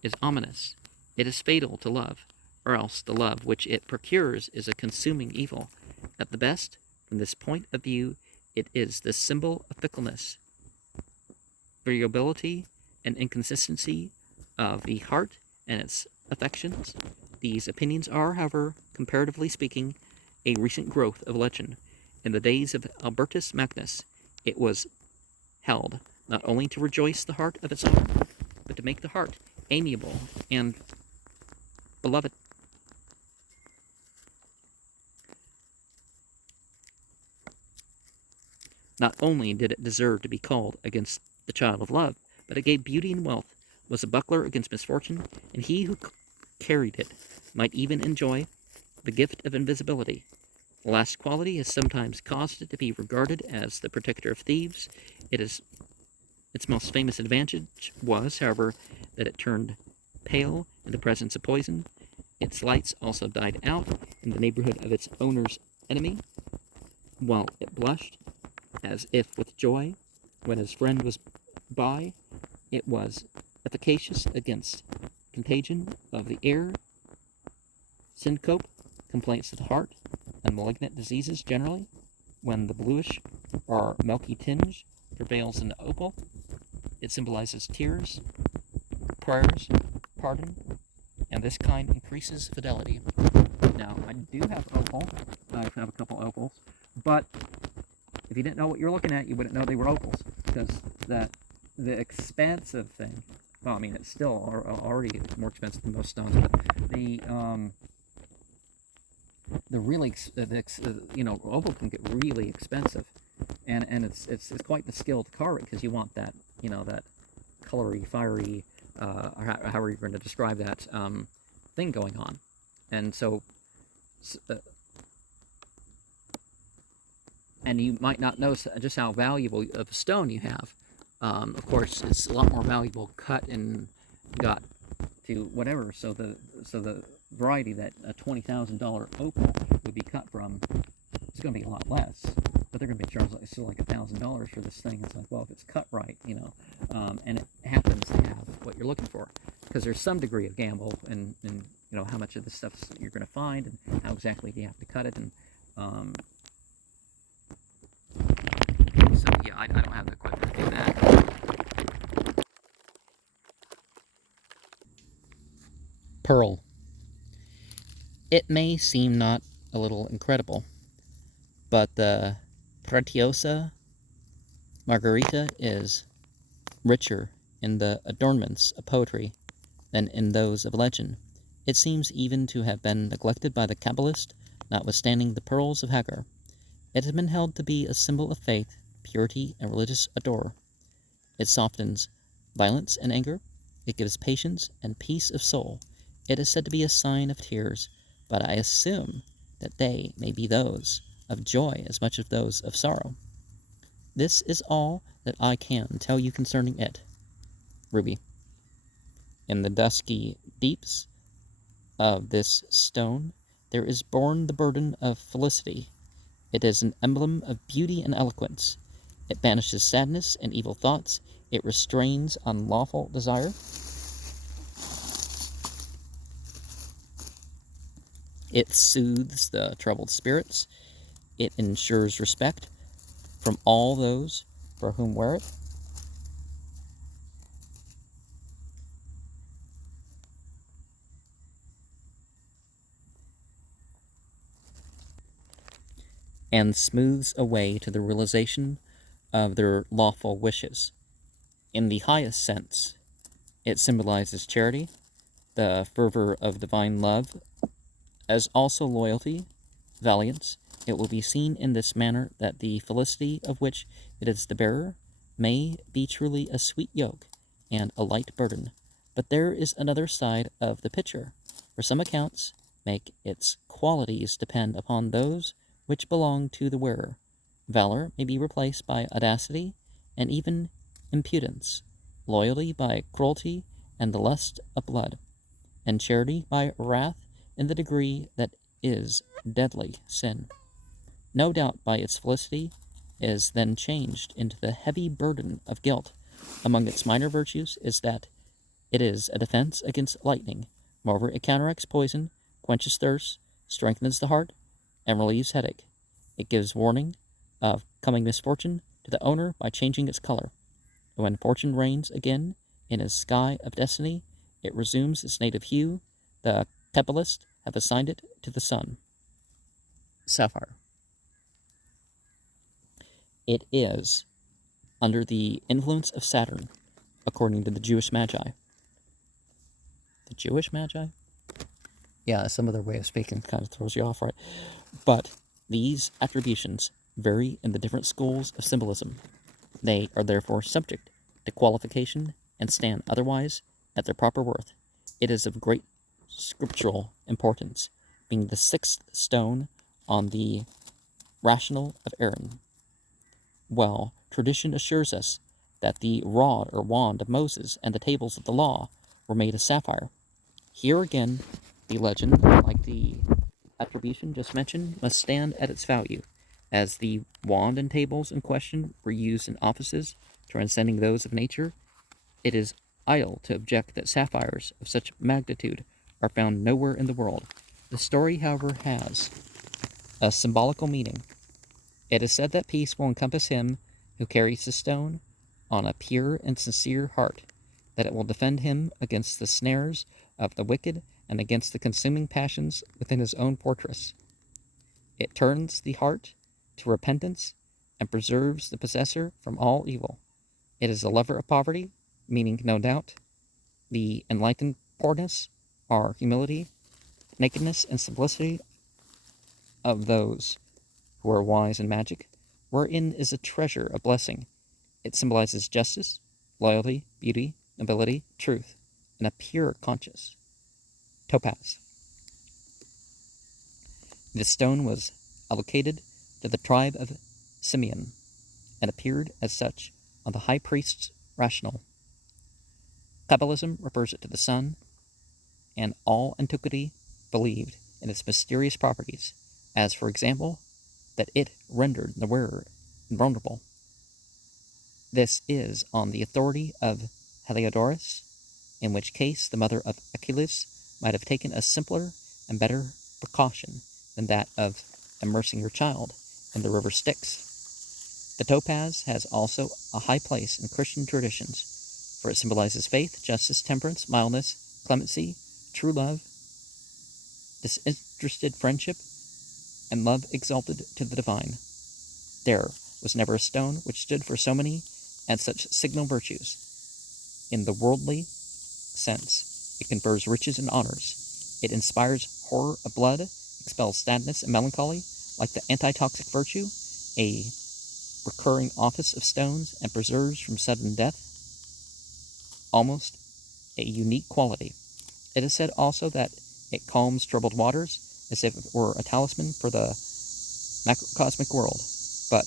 is ominous. It is fatal to love, or else the love which it procures is a consuming evil. At the best, from this point of view, it is the symbol of fickleness, variability, and inconsistency of the heart and its affections. These opinions are, however, comparatively speaking, a recent growth of legend. In the days of Albertus Magnus, it was held not only to rejoice the heart of its owner, but to make the heart amiable and beloved. Not only did it deserve to be called against the child of love, but it gave beauty and wealth, was a buckler against misfortune, and he who carried it might even enjoy the gift of invisibility. The last quality has sometimes caused it to be regarded as the protector of thieves. Its most famous advantage was, however, that it turned pale in the presence of poison. Its lights also died out in the neighborhood of its owner's enemy, while it blushed as if with joy when his friend was by. It was efficacious against contagion of the air, syncope, complaints of the heart, and malignant diseases generally. When the bluish or milky tinge prevails in the opal, it symbolizes tears, prayers, pardon, and this kind increases fidelity. Now, I do have opal. I have a couple opals, but if you didn't know what you're looking at, you wouldn't know they were opals, because the expansive thing, well, I mean, it's still already more expensive than most stones, but the really, opal can get really expensive. and it's quite the skill to carve it, because you want that, that colory, fiery, or however you're going to describe that thing going on, and so. And you might not know just how valuable of a stone you have. Of course, it's a lot more valuable cut and got to whatever. So the variety that a $20,000 opal would be cut from is going to be a lot less. But they're going to be charged still like $1,000 for this thing. It's like, well, if it's cut right, and it happens to have what you're looking for, because there's some degree of gamble in how much of this stuff you're going to find, and how exactly do you have to cut it, and so yeah, I don't have the equipment to do that. Pearl. It may seem not a little incredible, but the Preciosa Margarita is richer in the adornments of poetry than in those of legend. It seems even to have been neglected by the Kabbalist, notwithstanding the pearls of Hagar. It has been held to be a symbol of faith, purity, and religious ardor. It softens violence and anger. It gives patience and peace of soul. It is said to be a sign of tears, but I assume that they may be those of joy as much as those of sorrow. This is all that I can tell you concerning it. Ruby. In the dusky deeps of this stone there is born the burden of felicity. It is an emblem of beauty and eloquence. It banishes sadness and evil thoughts. It restrains unlawful desire. It soothes the troubled spirits. It ensures respect from all those for whom wear it. And smooths a way to the realization of their lawful wishes. In the highest sense, it symbolizes charity, the fervor of divine love, as also loyalty, valiance. It will be seen in this manner that the felicity of which it is the bearer may be truly a sweet yoke and a light burden. But there is another side of the picture, for some accounts make its qualities depend upon those which belong to the wearer. Valor may be replaced by audacity and even impudence, loyalty by cruelty and the lust of blood, and charity by wrath in the degree that is deadly sin. No doubt by its felicity is then changed into the heavy burden of guilt. Among its minor virtues is that it is a defense against lightning. Moreover, it counteracts poison, quenches thirst, strengthens the heart, and relieves headache. It gives warning of coming misfortune to the owner by changing its color. And when fortune reigns again in a sky of destiny, it resumes its native hue. The Kabbalists have assigned it to the sun. Sapphire. It is under the influence of Saturn, according to the Jewish Magi. The Jewish Magi? Yeah, some other way of speaking kind of throws you off, right? But these attributions vary in the different schools of symbolism. They are therefore subject to qualification and stand otherwise at their proper worth. It is of great scriptural importance, being the sixth stone on the rational of Aaron. Well, tradition assures us that the rod or wand of Moses and the tables of the law were made of sapphire. Here again, the legend, like the attribution just mentioned, must stand at its value, as the wand and tables in question were used in offices transcending those of nature. It is idle to object that sapphires of such magnitude are found nowhere in the world. The story, however, has a symbolical meaning. It is said that peace will encompass him who carries the stone on a pure and sincere heart, that it will defend him against the snares of the wicked and against the consuming passions within his own fortress. It turns the heart to repentance and preserves the possessor from all evil. It is a lover of poverty, meaning, no doubt, the enlightened poorness are humility, nakedness, and simplicity of those who are wise in magic. wherein is a treasure of blessing. It symbolizes justice, loyalty, beauty, nobility, truth, and a pure conscience. Topaz. This stone was allocated to the tribe of Simeon and appeared as such on the high priest's rational. Kabbalism refers it to the sun, and all antiquity believed in its mysterious properties, as, for example, that it rendered the wearer invulnerable. This is on the authority of Heliodorus, in which case the mother of Achilles might have taken a simpler and better precaution than that of immersing her child in the river Styx. The topaz has also a high place in Christian traditions, for it symbolizes faith, justice, temperance, mildness, clemency, true love, disinterested friendship, and love exalted to the divine. There was never a stone which stood for so many and such signal virtues. In the worldly sense, it confers riches and honors. It inspires horror of blood, expels sadness and melancholy, like the antitoxic virtue, a recurring office of stones, and preserves from sudden death. Almost a unique quality. It is said also that it calms troubled waters, as if it were a talisman for the macrocosmic world. But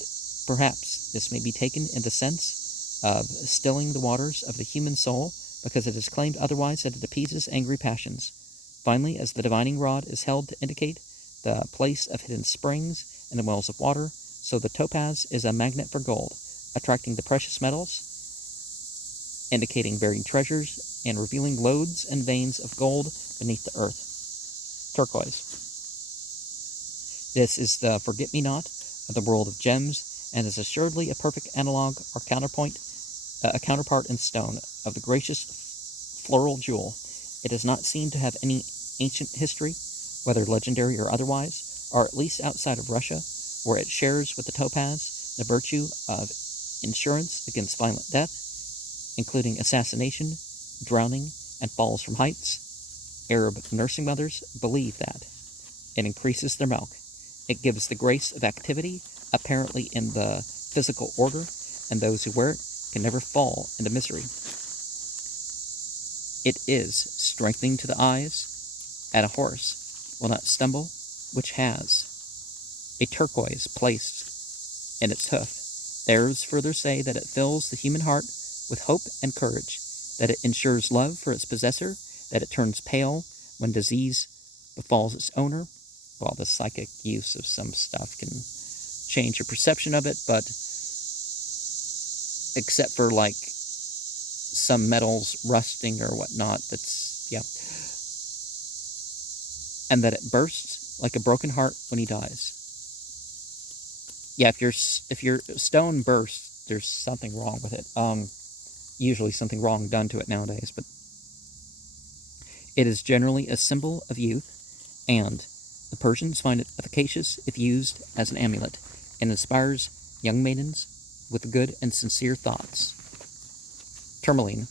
perhaps this may be taken in the sense of stilling the waters of the human soul, because it is claimed otherwise that it appeases angry passions. Finally, as the divining rod is held to indicate the place of hidden springs and the wells of water, so the topaz is a magnet for gold, attracting the precious metals, indicating buried treasures, and revealing lodes and veins of gold beneath the earth. Turquoise. This is the forget-me-not of the world of gems, and is assuredly a perfect analog or a counterpart in stone of the gracious floral jewel. It does not seem to have any ancient history, whether legendary or otherwise, or at least outside of Russia, where it shares with the topaz the virtue of insurance against violent death, including assassination, drowning, and falls from heights. Arab nursing mothers believe that it increases their milk. It gives the grace of activity, apparently in the physical order, and those who wear it can never fall into misery. It is strengthening to the eyes, and a horse will not stumble which has a turquoise placed in its hoof. Errors further say that it fills the human heart with hope and courage, that it ensures love for its possessor, that it turns pale when disease befalls its owner. Well, the psychic use of some stuff can change your perception of it, but except for like some metals rusting or whatnot, that's, yeah. And that it bursts like a broken heart when he dies. Yeah, if your stone bursts, there's something wrong with it. Usually something wrong done to it nowadays, but it is generally a symbol of youth, and the Persians find it efficacious if used as an amulet, and inspires young maidens with good and sincere thoughts. Tourmaline,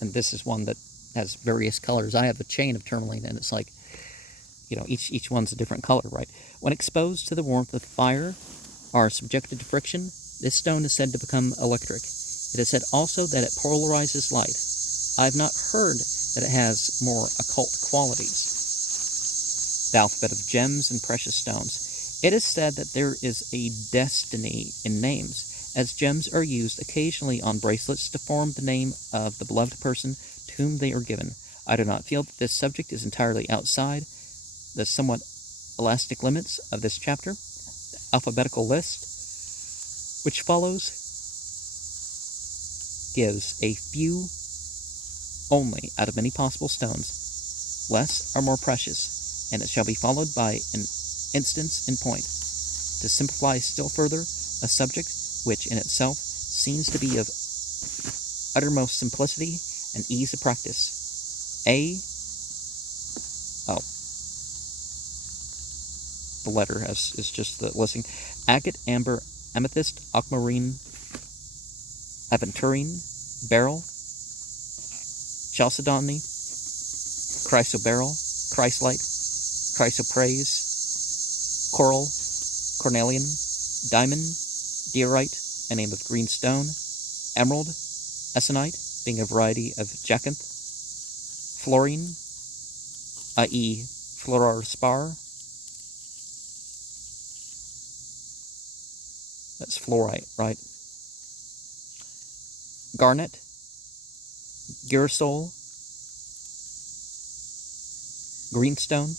and this is one that has various colors. I have a chain of tourmaline, and it's like, each one's a different color, right? When exposed to the warmth of fire or subjected to friction, this stone is said to become electric. It is said also that it polarizes light. I have not heard that it has more occult qualities. The alphabet of gems and precious stones. It is said that there is a destiny in names, as gems are used occasionally on bracelets to form the name of the beloved person to whom they are given. I do not feel that this subject is entirely outside the somewhat elastic limits of this chapter. The alphabetical list, which follows, gives a few only out of many possible stones. Less are more precious, and it shall be followed by an instance in point, to simplify still further a subject which in itself seems to be of uttermost simplicity and ease of practice. The letter is just the listing. Agate, amber, amethyst, aquamarine, aventurine, beryl, chalcedony, chrysoberyl, chrysolite, chrysoprase, coral, cornelian, diamond, diorite, a name of green stone, emerald, essonite, being a variety of jacinth, fluorine, i.e. fluorspar, that's fluorite, right? Garnet, girasol, greenstone,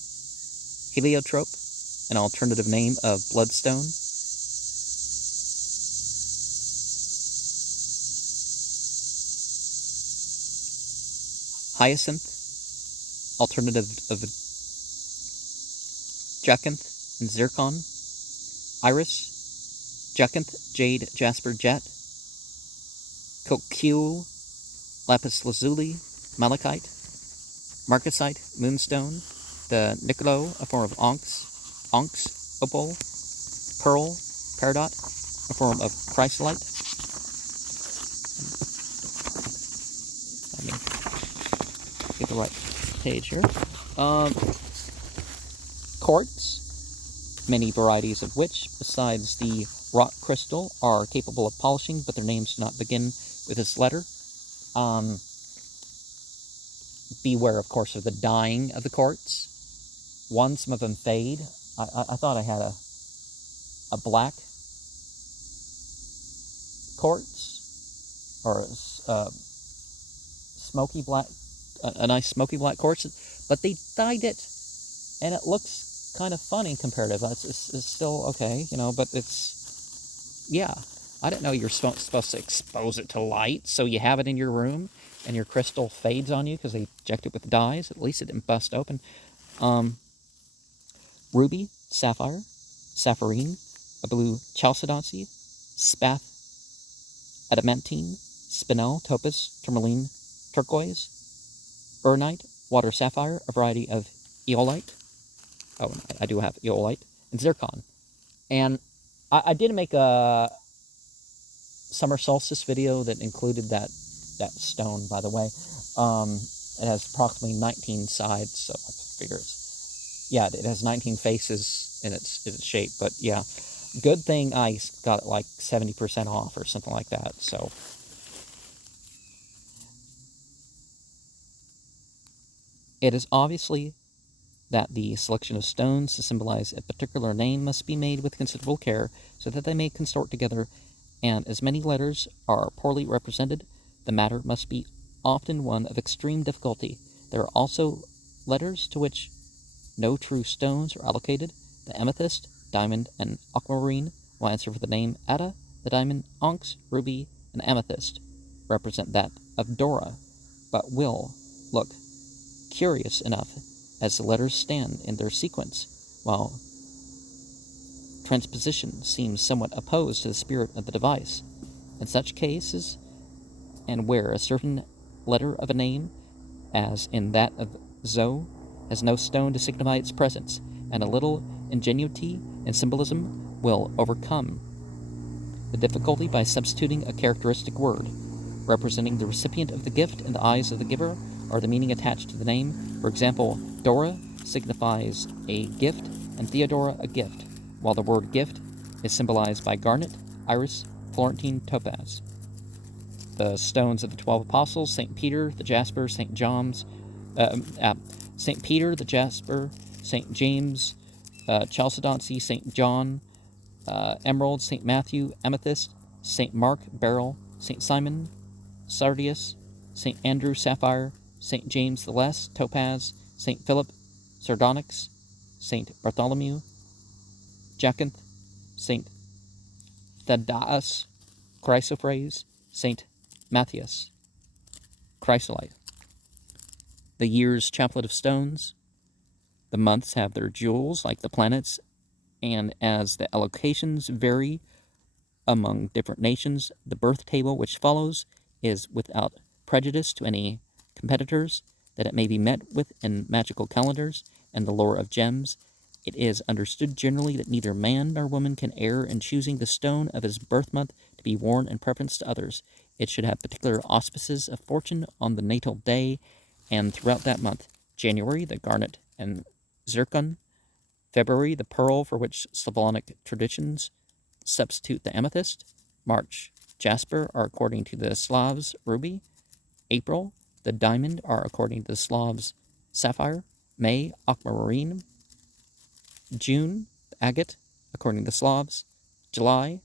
heliotrope, an alternative name of bloodstone, hyacinth, alternative of jacinth and zircon, iris, jacinth, jade, jasper, jet, coquille, lapis lazuli, malachite, marcasite, moonstone, the nicolo, a form of onyx, opal, pearl, peridot, a form of chrysolite. Let me get the right page here. Quartz, many varieties of which, besides the rock crystal, are capable of polishing, but their names do not begin with this letter. Beware, of course, of the dyeing of the quartz. Some of them fade. I thought I had a black quartz, or a smoky black, a nice smoky black quartz, but they dyed it, and it looks kind of funny comparative. It's still okay, but it's, yeah. I didn't know you're supposed to expose it to light, so you have it in your room, and your crystal fades on you because they inject it with dyes. At least it didn't bust open. Ruby, sapphire, sapphirine, a blue chalcedony, spath, adamantine, spinel, topaz, tourmaline, turquoise, urnite, water sapphire, a variety of aeolite. Oh, I do have aeolite, and zircon. And I did make a summer solstice video that included that stone, by the way. It has approximately 19 sides, so I figure it has 19 faces in its shape. But yeah, good thing I got it like 70% off or something like that. So it is obviously that the selection of stones to symbolize a particular name must be made with considerable care so that they may consort together, and as many letters are poorly represented, the matter must be often one of extreme difficulty. There are also letters to which no true stones are allocated. The amethyst, diamond, and aquamarine will answer for the name Ada. The diamond, onyx, ruby, and amethyst represent that of Dora, but will look curious enough as the letters stand in their sequence, while transposition seems somewhat opposed to the spirit of the device. In such cases, and where a certain letter of a name, as in that of Zoe, has no stone to signify its presence, and a little ingenuity and symbolism will overcome the difficulty by substituting a characteristic word, representing the recipient of the gift in the eyes of the giver, or the meaning attached to the name. For example, Dora signifies a gift, and Theodora a gift, while the word gift is symbolized by garnet, iris, florentine, topaz. The stones of the 12 apostles, St. Peter, the jasper, St. Peter, the jasper, St. James, chalcedony, St. John, emerald, St. Matthew, amethyst, St. Mark, beryl, St. Simon, sardius, St. Andrew, sapphire, St. James the Less, topaz, St. Philip, sardonyx, St. Bartholomew, jacinth, St. Thaddeus, chrysoprase, St. Matthias, chrysolite. The year's chaplet of stones. The months have their jewels like the planets, and as the allocations vary among different nations, the birth table which follows is without prejudice to any competitors, that it may be met with in magical calendars and the lore of gems. It is understood generally that neither man nor woman can err in choosing the stone of his birth month to be worn in preference to others. It should have particular auspices of fortune on the natal day and throughout that month. January, the garnet and zircon. February, the pearl, for which Slavonic traditions substitute the amethyst. March, jasper are according to the Slavs, ruby. April, the diamond are according to the Slavs, sapphire. May, aquamarine. June, the agate according to the Slavs. July,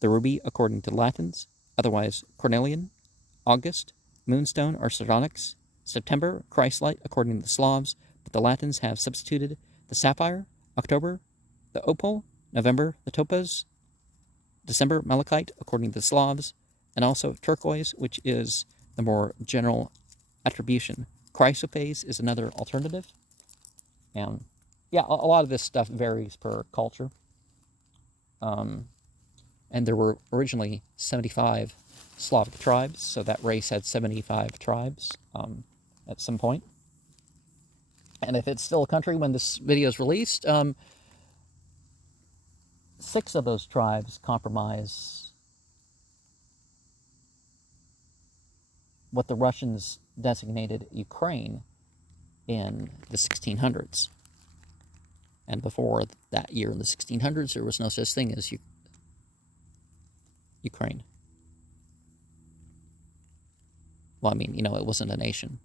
the ruby according to the Latins, otherwise cornelian. August, moonstone or sardonyx. September, chrysolite according to the Slavs, but the Latins have substituted the sapphire. October, the opal. November, the topaz. December, malachite according to the Slavs, and also turquoise, which is the more general attribution. Chrysoprase is another alternative. And yeah, a lot of this stuff varies per culture. And there were originally 75 Slavic tribes, so that race had 75 tribes at some point. And if it's still a country when this video is released, 6 of those tribes comprise what the Russians designated Ukraine in the 1600s. And before that year in the 1600s, there was no such thing as Ukraine. Well, I mean, it wasn't a nation.